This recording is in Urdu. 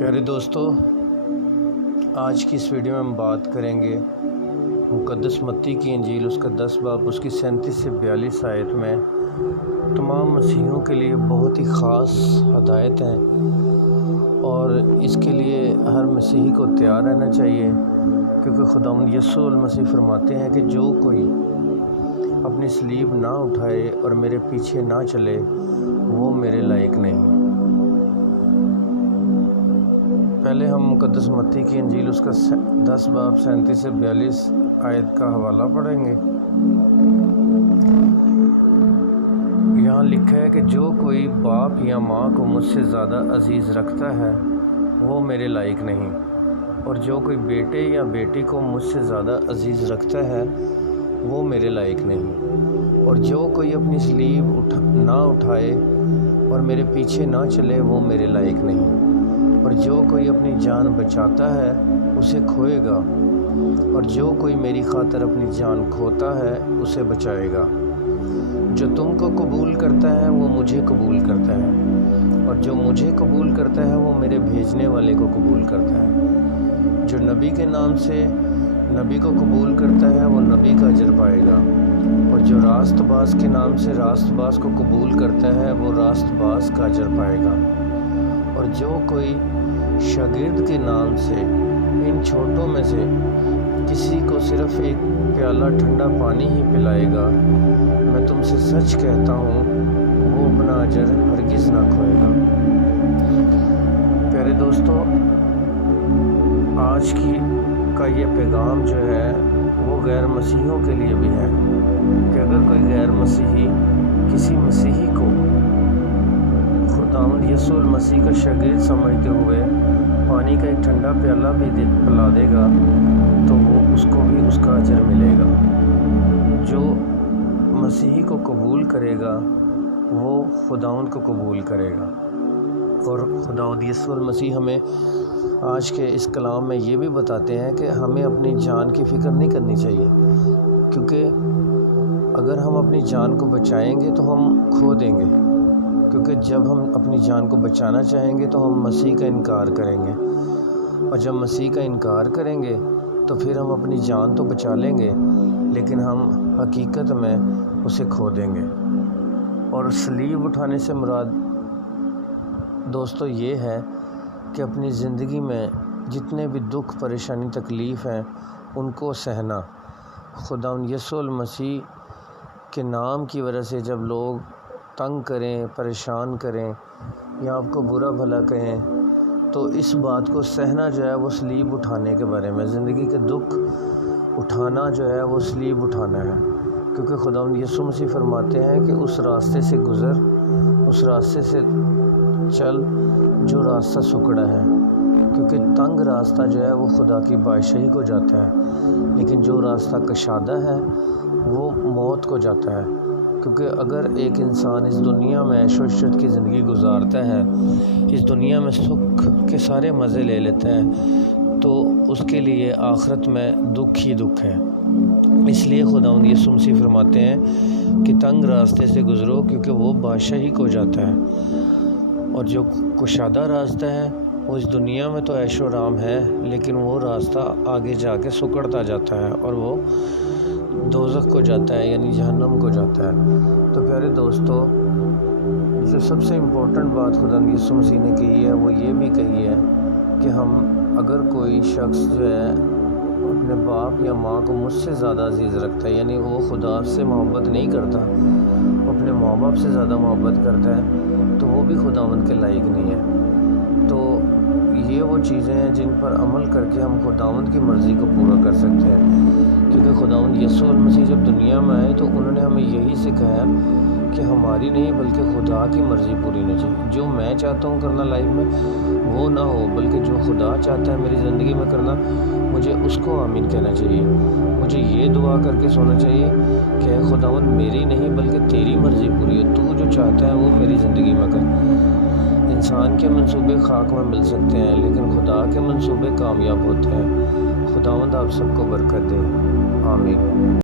پیارے دوستو، آج کی اس ویڈیو میں ہم بات کریں گے مقدس متی کی انجیل، اس کا 10 باب، اس کی 37 سے 42 آیت میں تمام مسیحیوں کے لیے بہت ہی خاص ہدایت ہیں، اور اس کے لیے ہر مسیحی کو تیار رہنا چاہیے، کیونکہ خداوند یسوع المسیح فرماتے ہیں کہ جو کوئی اپنی صلیب نہ اٹھائے اور میرے پیچھے نہ چلے وہ میرے لائق نہیں۔ پہلے ہم مقدس متی کی انجیل، اس کا 10 باب 37 سے 42 آیت کا حوالہ پڑھیں گے۔ یہاں لکھا ہے کہ جو کوئی باپ یا ماں کو مجھ سے زیادہ عزیز رکھتا ہے وہ میرے لائق نہیں، اور جو کوئی بیٹے یا بیٹی کو مجھ سے زیادہ عزیز رکھتا ہے وہ میرے لائق نہیں، اور جو کوئی اپنی صلیب نہ اٹھائے اور میرے پیچھے نہ چلے وہ میرے لائق نہیں، اور جو کوئی اپنی جان بچاتا ہے اسے کھوئے گا، اور جو کوئی میری خاطر اپنی جان کھوتا ہے اسے بچائے گا۔ جو تم کو قبول کرتا ہے وہ مجھے قبول کرتا ہے، اور جو مجھے قبول کرتا ہے وہ میرے بھیجنے والے کو قبول کرتا ہے۔ جو نبی کے نام سے نبی کو قبول کرتا ہے وہ نبی کا اجر پائے گا، اور جو راست باز کے نام سے راست باز کو قبول کرتا ہے وہ راست باز کا اجر پائے گا، اور جو کوئی شاگرد کے نام سے ان چھوٹوں میں سے کسی کو صرف ایک پیالہ ٹھنڈا پانی ہی پلائے گا، میں تم سے سچ کہتا ہوں وہ اپنا اجر ہرگز نہ کھوئے گا۔ پیارے دوستو، آج کا یہ پیغام جو ہے وہ غیر مسیحیوں کے لیے بھی ہے کہ اگر کوئی غیر مسیحی کسی مسیحی کو خداوند یسوع المسیح کا شاگرد سمجھتے ہوئے پانی کا ایک ٹھنڈا پیالہ بھی پلا دے گا تو وہ اس کو بھی اس کا اجر ملے گا۔ جو مسیحی کو قبول کرے گا وہ خداوند کو قبول کرے گا، اور خداوند یسوع المسیح ہمیں آج کے اس کلام میں یہ بھی بتاتے ہیں کہ ہمیں اپنی جان کی فکر نہیں کرنی چاہیے، کیونکہ اگر ہم اپنی جان کو بچائیں گے تو ہم کھو دیں گے، کیونکہ جب ہم اپنی جان کو بچانا چاہیں گے تو ہم مسیح کا انکار کریں گے، اور جب مسیح کا انکار کریں گے تو پھر ہم اپنی جان تو بچا لیں گے لیکن ہم حقیقت میں اسے کھو دیں گے۔ اور صلیب اٹھانے سے مراد دوستو یہ ہے کہ اپنی زندگی میں جتنے بھی دکھ، پریشانی، تکلیف ہیں ان کو سہنا۔ خداوند یسوع المسیح کے نام کی وجہ سے جب لوگ تنگ کریں، پریشان کریں یا آپ کو برا بھلا کہیں تو اس بات کو سہنا جو ہے وہ صلیب اٹھانے کے بارے میں، زندگی کے دکھ اٹھانا جو ہے وہ صلیب اٹھانا ہے، کیونکہ خداوند یسوع مسیح فرماتے ہیں کہ اس راستے سے گزر، اس راستے سے چل جو راستہ سکڑا ہے، کیونکہ تنگ راستہ جو ہے وہ خدا کی بادشاہی کو جاتا ہے، لیکن جو راستہ کشادہ ہے وہ موت کو جاتا ہے۔ کیونکہ اگر ایک انسان اس دنیا میں عیش و عشرت کی زندگی گزارتا ہے، اس دنیا میں سکھ کے سارے مزے لے لیتا ہے، تو اس کے لیے آخرت میں دکھ ہی دکھ ہے۔ اس لیے خداوند یسوع مسیح فرماتے ہیں کہ تنگ راستے سے گزرو، کیونکہ وہ بادشاہی کو جاتا ہے، اور جو کشادہ راستہ ہے وہ اس دنیا میں تو عیش و آرام ہے لیکن وہ راستہ آگے جا کے سکڑتا جاتا ہے اور وہ دوزخ کو جاتا ہے، یعنی جہنم کو جاتا ہے۔ تو پیارے دوستو، جو سب سے امپورٹنٹ بات خداوند یسوع مسیح نے کہی ہے وہ یہ بھی کہی ہے کہ اگر کوئی شخص جو ہے اپنے باپ یا ماں کو مجھ سے زیادہ عزیز رکھتا ہے، یعنی وہ خدا سے محبت نہیں کرتا، وہ اپنے ماں باپ سے زیادہ محبت کرتا ہے، تو وہ بھی خداوند کے لائق نہیں ہے۔ تو یہ وہ چیزیں ہیں جن پر عمل کر کے ہم خداوند کی مرضی کو پورا کر سکتے ہیں، کیونکہ خداوند یسوع المسیح جب دنیا میں آئے تو انہوں نے ہمیں یہی سکھایا کہ ہماری نہیں بلکہ خدا کی مرضی پوری ہونی چاہیے۔ جو میں چاہتا ہوں کرنا لائف میں وہ نہ ہو، بلکہ جو خدا چاہتا ہے میری زندگی میں کرنا مجھے اس کو آمین کہنا چاہیے۔ مجھے یہ دعا کر کے سونا چاہیے کہ اے خداوند میری نہیں بلکہ تیری مرضی پوری ہو، تو جو چاہتا ہے وہ میری زندگی میں کر۔ انسان کے منصوبے خاک میں مل سکتے ہیں لیکن خدا کے منصوبے کامیاب ہوتے ہیں۔ خداوند آپ سب کو برکت دے، آمین۔